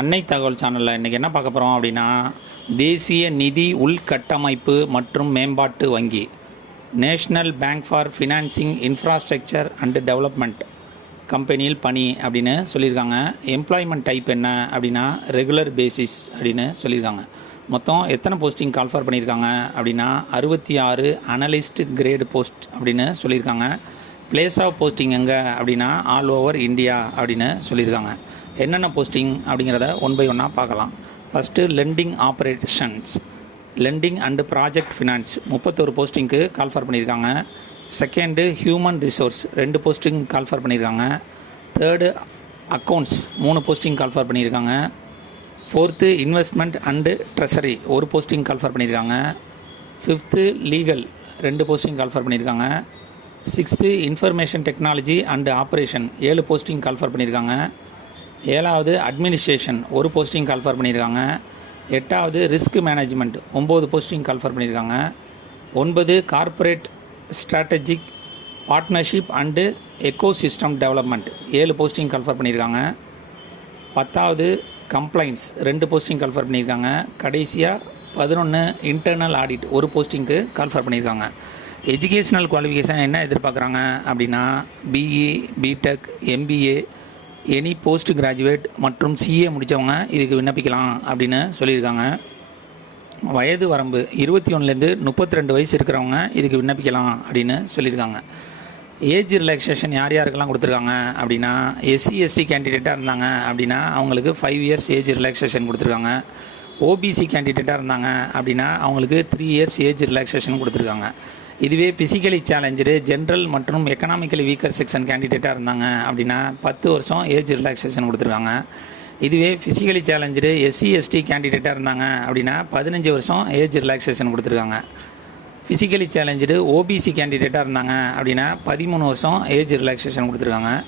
அன்னை தகவல் சேனலில் இன்றைக்கி என்ன பார்க்க போகிறோம் அப்படின்னா தேசிய நிதி உள்கட்டமைப்பு மற்றும் மேம்பாட்டு வங்கி national bank for financing infrastructure and development கம்பெனியில் பணி அப்படின்னு சொல்லியிருக்காங்க. எம்ப்ளாய்மெண்ட் டைப் என்ன அப்படின்னா ரெகுலர் பேசிஸ் அப்படின்னு சொல்லியிருக்காங்க. மொத்தம் எத்தனை போஸ்டிங் கால்ஃபர் பண்ணியிருக்காங்க அப்படின்னா அறுபத்தி ஆறு அனலிஸ்ட் கிரேடு போஸ்ட் அப்படின்னு சொல்லியிருக்காங்க. பிளேஸ் ஆஃப் போஸ்டிங் எங்கே அப்படின்னா ஆல் ஓவர் இந்தியா அப்படின்னு சொல்லியிருக்காங்க. என்னென்ன போஸ்டிங் அப்படிங்கிறத ஒன் பை ஒன்னாக பார்க்கலாம். First lending operations lending and project finance முப்பத்தொரு போஸ்டிங்க்கு கால்ஃபர் பண்ணியிருக்காங்க. செகண்டு ஹியூமன் ரிசோர்ஸ் ரெண்டு போஸ்டிங் கால்ஃபர் பண்ணியிருக்காங்க. தேர்டு அக்கௌண்ட்ஸ் மூணு போஸ்டிங் கால்ஃபர் பண்ணியிருக்காங்க. ஃபோர்த்து இன்வெஸ்ட்மெண்ட் அண்டு ட்ரெஷரி ஒரு போஸ்டிங் கால்ஃபர் பண்ணியிருக்காங்க. ஃபிஃப்த்து லீகல் ரெண்டு போஸ்டிங் கால்ஃபர் பண்ணியிருக்காங்க. Sixth information technology and operation ஏழு போஸ்டிங் கால்ஃபர் பண்ணியிருக்காங்க. ஏழாவது அட்மினிஸ்ட்ரேஷன் ஒரு போஸ்டிங் கால்ஃபர் பண்ணியிருக்காங்க. எட்டாவது ரிஸ்க் மேனேஜ்மெண்ட் ஒம்பது போஸ்டிங் கால்ஃபர் பண்ணியிருக்காங்க. ஒன்பது corporate strategic partnership and eco system development ஏழு போஸ்டிங் கால்ஃபர் பண்ணியிருக்காங்க. பத்தாவது கம்ப்ளைண்ட்ஸ் ரெண்டு போஸ்டிங் கால்ஃபர் பண்ணியிருக்காங்க. கடைசியாக பதினொன்று இன்டர்னல் ஆடிட் ஒரு போஸ்டிங்க்கு கால்ஃபர் பண்ணியிருக்காங்க. எஜுகேஷ்னல் குவாலிஃபிகேஷன் என்ன எதிர்பார்க்குறாங்க அப்படின்னா B E B Tech M B A any post graduate மற்றும் சிஏ முடித்தவங்க இதுக்கு விண்ணப்பிக்கலாம் அப்படின்னு சொல்லியிருக்காங்க. வயது வரம்பு இருபத்தி ஒன்றுலேருந்து முப்பத்தி ரெண்டு வயசு இருக்கிறவங்க இதுக்கு விண்ணப்பிக்கலாம் அப்படின்னு சொல்லியிருக்காங்க. ஏஜ் ரிலாக்ஸேஷன் யார் யாருக்கெல்லாம் கொடுத்துருக்காங்க அப்படின்னா எஸ்சி எஸ்டி கேண்டிடேட்டாக இருந்தாங்க அப்படின்னா அவங்களுக்கு ஃபைவ் இயர்ஸ் ஏஜ் ரிலாக்ஸேஷன் கொடுத்துருக்காங்க. ஓபிசி கேண்டிடேட்டாக இருந்தாங்க அப்படின்னா அவங்களுக்கு த்ரீ இயர்ஸ் ஏஜ் ரிலாக்ஸேஷன் கொடுத்துருக்காங்க. இதுவே பிசிக்கலி சேலஞ்சரு ஜென்ரல் மற்றும் எக்கனாமிக்கலி வீக்கர் செக்ஷன் கேண்டிடேட்டாக இருந்தாங்க. அப்படின்னா பத்து வருஷம் ஏஜ் ரிலாக்ஸேஷன் கொடுத்துருக்காங்க. இதுவே ஃபிசிக்கலி சேலஞ்சரு எஸ்சி எஸ்டி கேண்டிடேட்டாக இருந்தாங்க. அப்படின்னா பதினஞ்சு வருஷம் ஏஜ் ரிலாக்ஸேஷன் கொடுத்துருக்காங்க. Physically challenged O B C கேண்டிடேட்டாக இருந்தாங்க. அப்படின்னா பதிமூணு வருஷம் ஏஜ் ரிலாக்ஸேஷன் கொடுத்துருக்காங்க.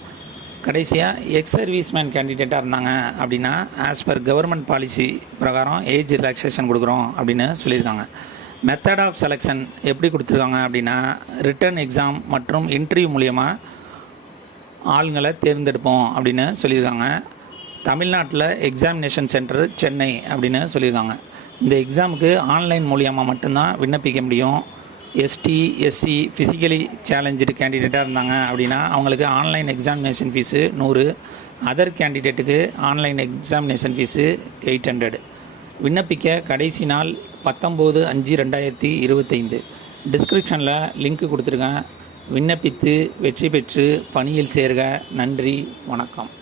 கடைசியாக எக்ஸ் சர்வீஸ்மேன் கேண்டிடேட்டாக இருந்தாங்க. அப்படின்னா ஆஸ் பர் கவர்மெண்ட் பாலிசி பிரகாரம் ஏஜ் ரிலாக்ஸேஷன் கொடுக்குறோம் அப்படின்னு சொல்லியிருக்காங்க. மெத்தட் ஆஃப் செலெக்ஷன் எப்படி கொடுத்துருக்காங்க அப்படின்னா ரிட்டன் எக்ஸாம் மற்றும் இன்டர்வியூ மூலியமாக ஆளுங்களை தேர்ந்தெடுப்போம் அப்படின்னு சொல்லியிருக்காங்க. தமிழ்நாட்டில் எக்ஸாமினேஷன் சென்டர் சென்னை அப்படின்னு சொல்லியிருக்காங்க. இந்த எக்ஸாமுக்கு ஆன்லைன் மூலியமாக மட்டும்தான் விண்ணப்பிக்க முடியும். எஸ்டி எஸ்சி ஃபிசிக்கலி சேலஞ்சு கேண்டிடேட்டாக இருந்தாங்க அப்படின்னா அவங்களுக்கு ஆன்லைன் எக்ஸாமினேஷன் ஃபீஸு நூறு. Other கேண்டிடேட்டுக்கு online examination fees eight hundred விண்ணப்பிக்க கடைசி நாள் பத்தொம்போது அஞ்சு ரெண்டாயிரத்தி இருபத்தைந்து. டிஸ்கிரிப்ஷனில் லிங்க் கொடுத்துருக்கேன். விண்ணப்பித்து வெற்றி பெற்று பணியில் சேர்க. நன்றி. வணக்கம்.